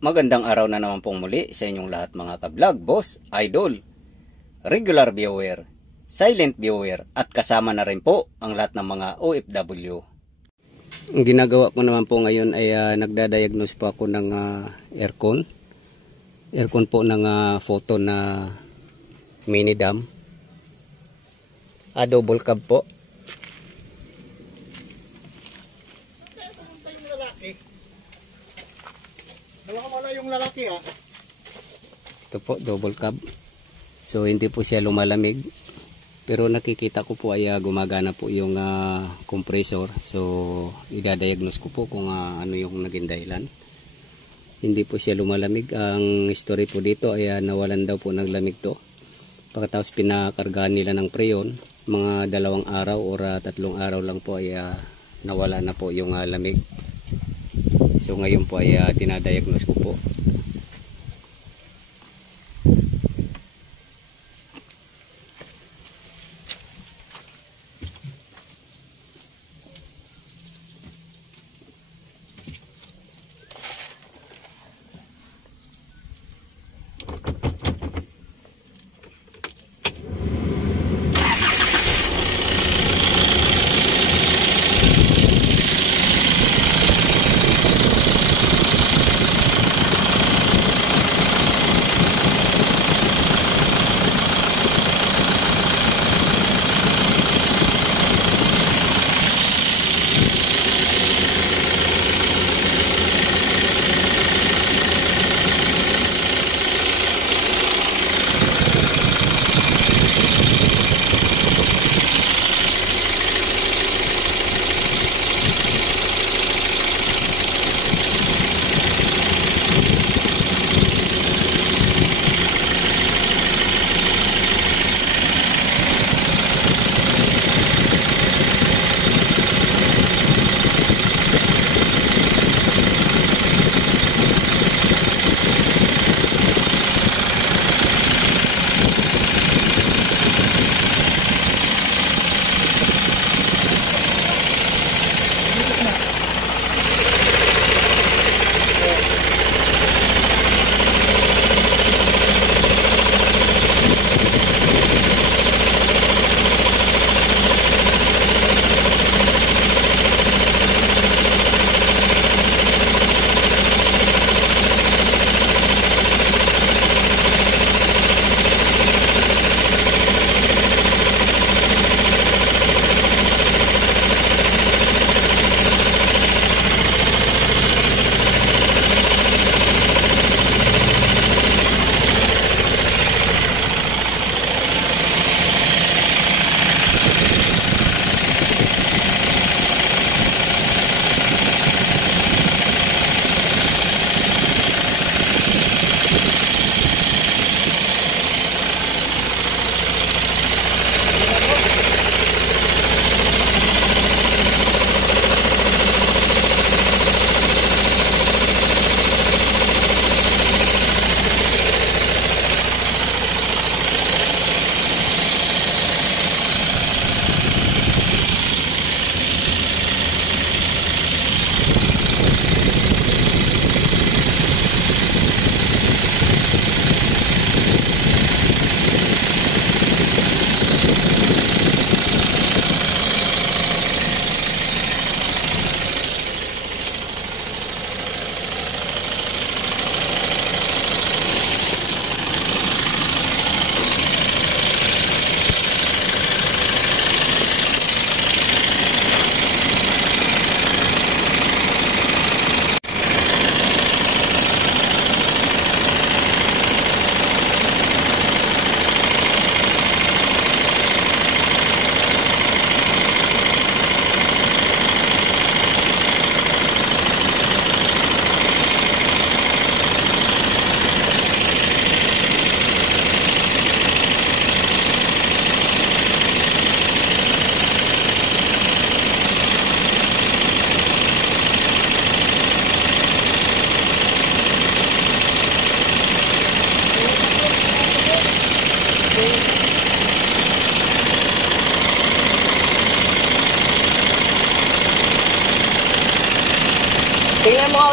Magandang araw na naman pong muli sa inyong lahat mga ka-vlog, boss, idol, regular viewer, silent viewer at kasama na rin po ang lahat ng mga OFW. Ang ginagawa ko naman po ngayon ay nagdadiagnose po ako ng aircon. Aircon po ng photo na mini dam. Double cab po. Wala yung lalaki ha. Ito po, double cab. So hindi po siya lumalamig. Pero nakikita ko po ay gumagana po yung compressor. So idadiagnose ko po kung ano yung naging dahilan. Hindi po siya lumalamig. Ang story po dito ay nawalan daw po ng lamig to. Pagkatapos pinakargahan nila ng preyon, mga 2 araw or 3 araw lang po ay nawala na po yung lamig. So ngayon po ay tinadiagnose ko po.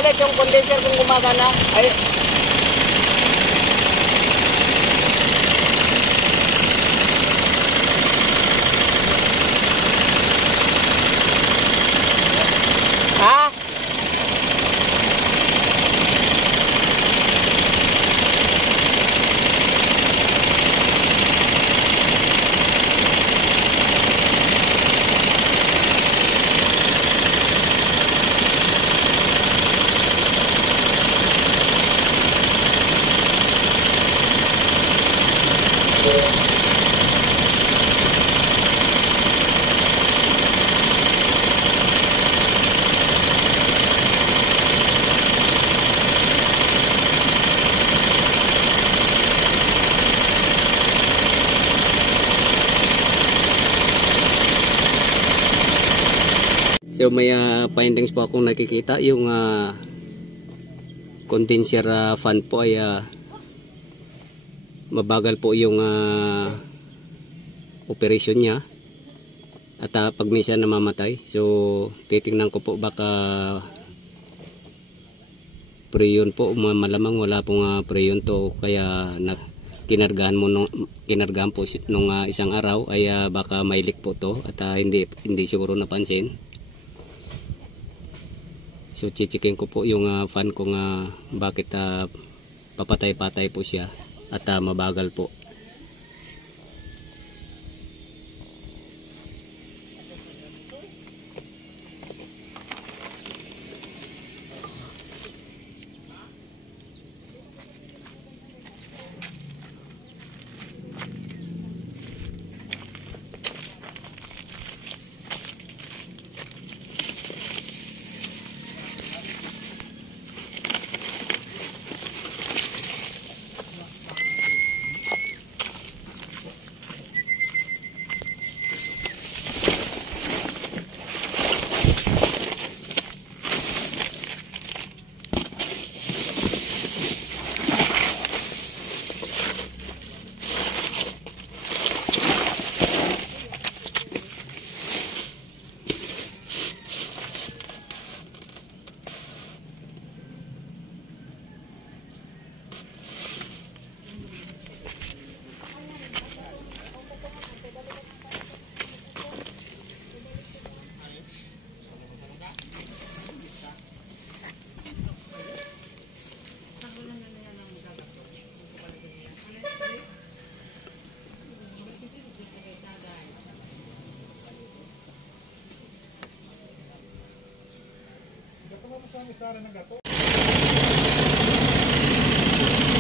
ulit yung condenser kung gumagana. Ay, ha? So may findings po akong nakikita, yung condenser fan po ay mabagal po yung operation niya at pag minsan namamatay. So titingnan ko po baka preyon po, malamang wala pong preyon to, kaya kinargahan po nung isang araw ay baka may leak po to at hindi siguro napansin. So chichikin ko po yung fan kung bakit papatay-patay po siya at mabagal po.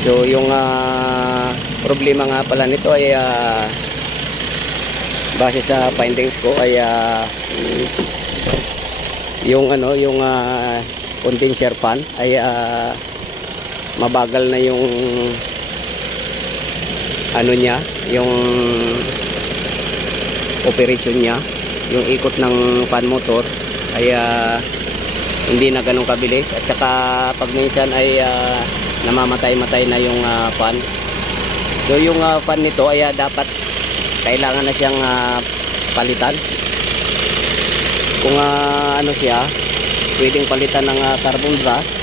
So yung problema nga pala nito ay base sa findings ko ay yung condenser fan ay mabagal na yung niya, yung operation niya, yung ikot ng fan motor ay hindi na ganun kabilis, at saka pag minsan ay namamatay-matay na yung fan. So yung fan nito ay dapat kailangan na siyang palitan. Kung siya, pwedeng palitan ng carbon brass.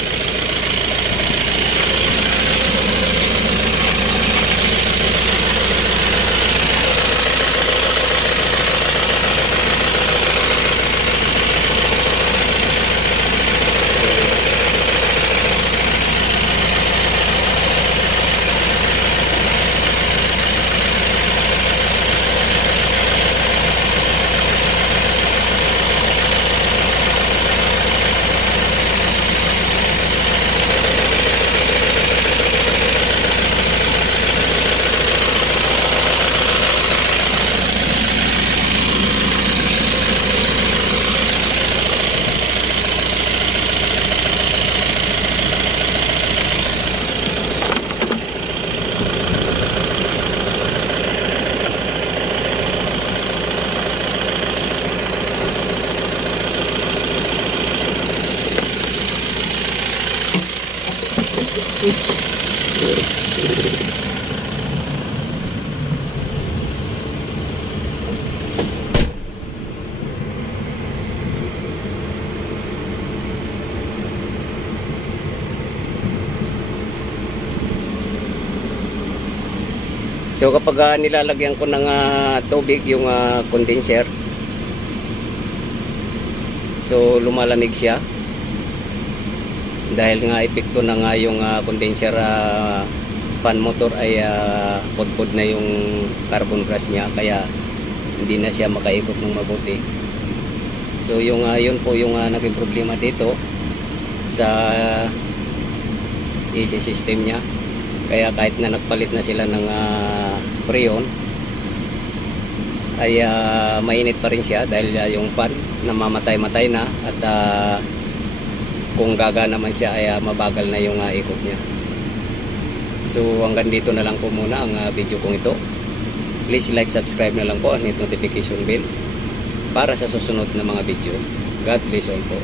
So kapag nilalagyan ko ng tubig yung condenser, so lumalamig siya dahil nga epekto na nga yung condenser fan motor ay pudpud na yung carbon brush niya, kaya hindi na siya makaikot ng mabuti. So yung yun po yung naging problema dito sa AC system niya. Kaya kahit na nagpalit na sila ng freon ay mainit pa rin siya dahil yung fan namamatay-matay na, at kung gagana naman siya ay mabagal na yung ikot niya. So hanggang dito na lang po muna ang video kong ito. Please like, subscribe na lang po, and hit notification bell para sa susunod na mga video. God bless all po.